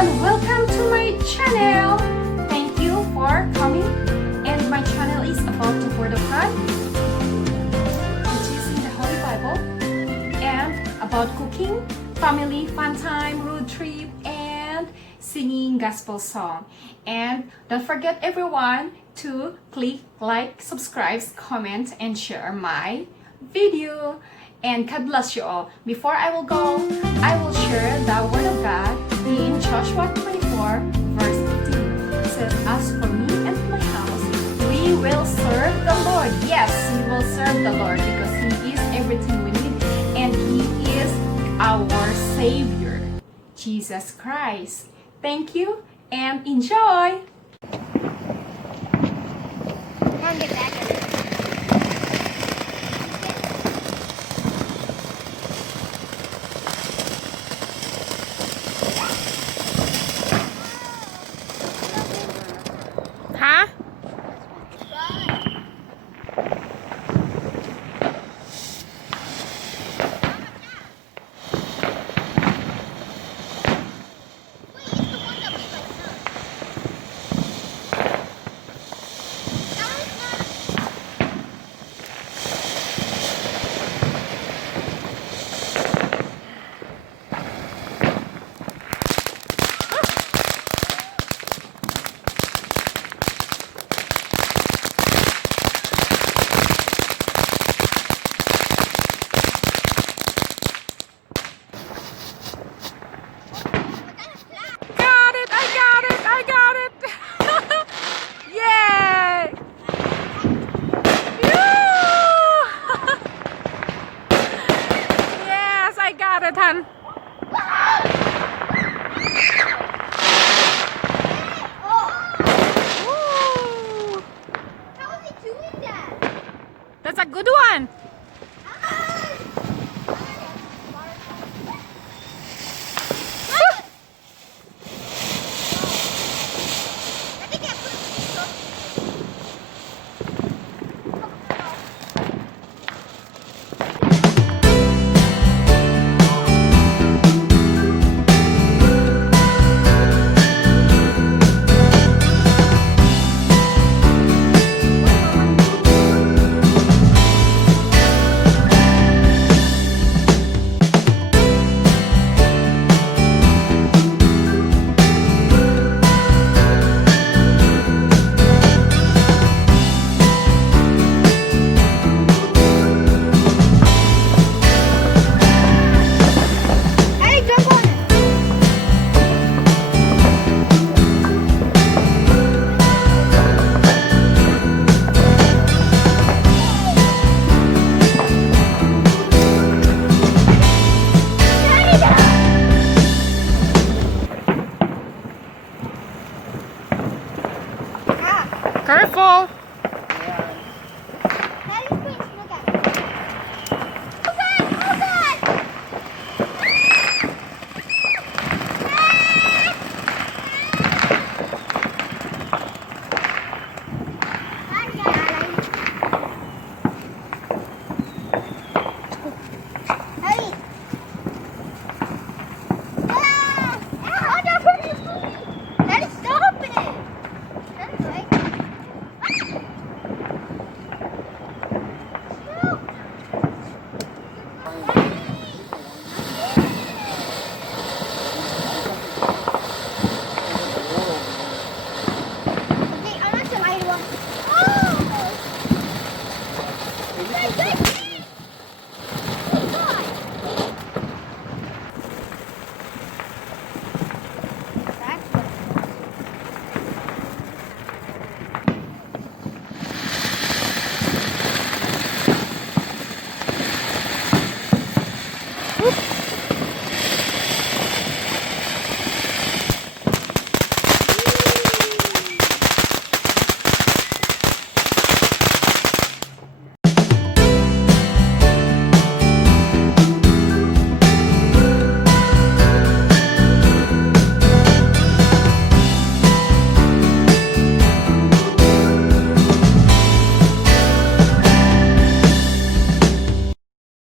everyone, welcome to my channel. Thank you for coming. And my channel is about the Word of God, which is in the Holy Bible, and about cooking, family, fun time, road trip, and singing gospel song. And don't forget everyone to click like, subscribe, comment, and share my video. And God bless you all. Before I will go, I will share the Word of God in Joshua 24 verse 15. It says, as for me and my house, we will serve the Lord. Yes, we will serve the Lord because He is everything we need and He is our Savior, Jesus Christ. Thank you and enjoy! Mom, get back in it. Huh? Thân. Woo. How is he doing that? That's a good one. Careful!